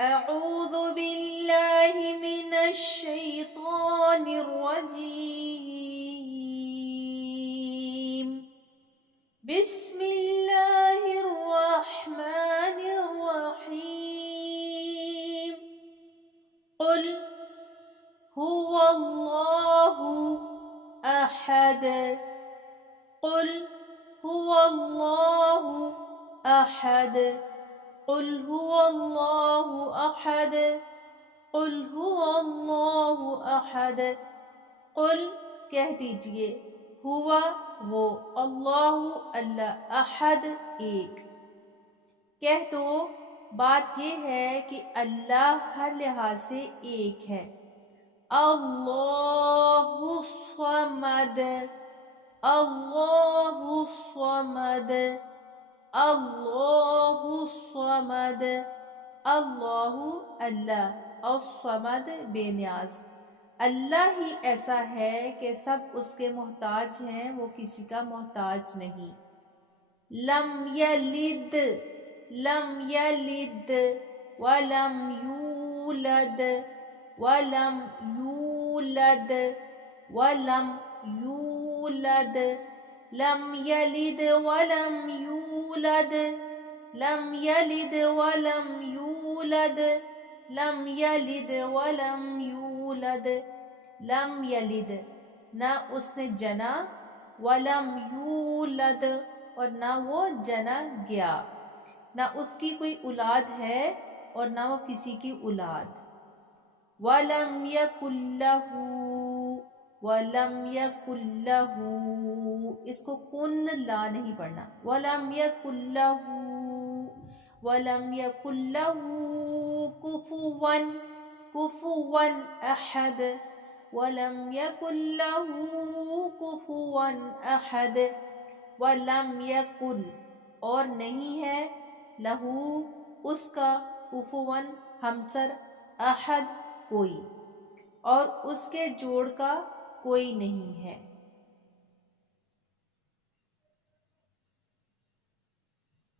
أعوذ بالله من الشيطان الرجيم. بسم الله الرحمن الرحيم. قل هو الله أحد. قل هو الله أحد. قل هو الله أحد. قل هو الله أحد. قل کہہ دیجئے، ہوا وہ، اللہ اللہ، احد ایک۔ کہہ دو بات یہ ہے کہ اللہ ہر لحاظ سے ایک ہے۔ اللہ الصمد، اللہ الصمد، اللہ الصمد، اللہ اللہ، الصمد بے نیاز۔ اللہ ہی ایسا ہے کہ سب اس کے محتاج ہیں، وہ کسی کا محتاج نہیں۔ لم یلد، لم یلد، ولم یولد، ولم یولد، ولم یولد، لم یلد ولم یولد، لم یلد ولم یولد، لم یلد ولم یولد، لم یلد نہ اس نے جنا، ولم یولد اور نہ وہ جنا گیا، نہ اس کی کوئی اولاد ہے اور نہ وہ کسی کی اولاد۔ وَلَمْ يَكُنْ لَهُ، وَلَمْ يَكُنْ لَهُ، اس کو کن لا نہیں پڑھنا، وَلَمْ يَكُنْ لَهُ، وَلَمْ يَكُنْ لَهُ كُفُوًا، كُفُوًا أَحَدٌ، وَلَمْ يَكُنْ لَهُ كُفُوًا أَحَدٌ، وَلَمْ يَكُنْ اور نہیں ہے، لہو اس کا، کفواً ہمسر، احد کوئی، اور اس کے جوڑ کا کوئی نہیں ہے۔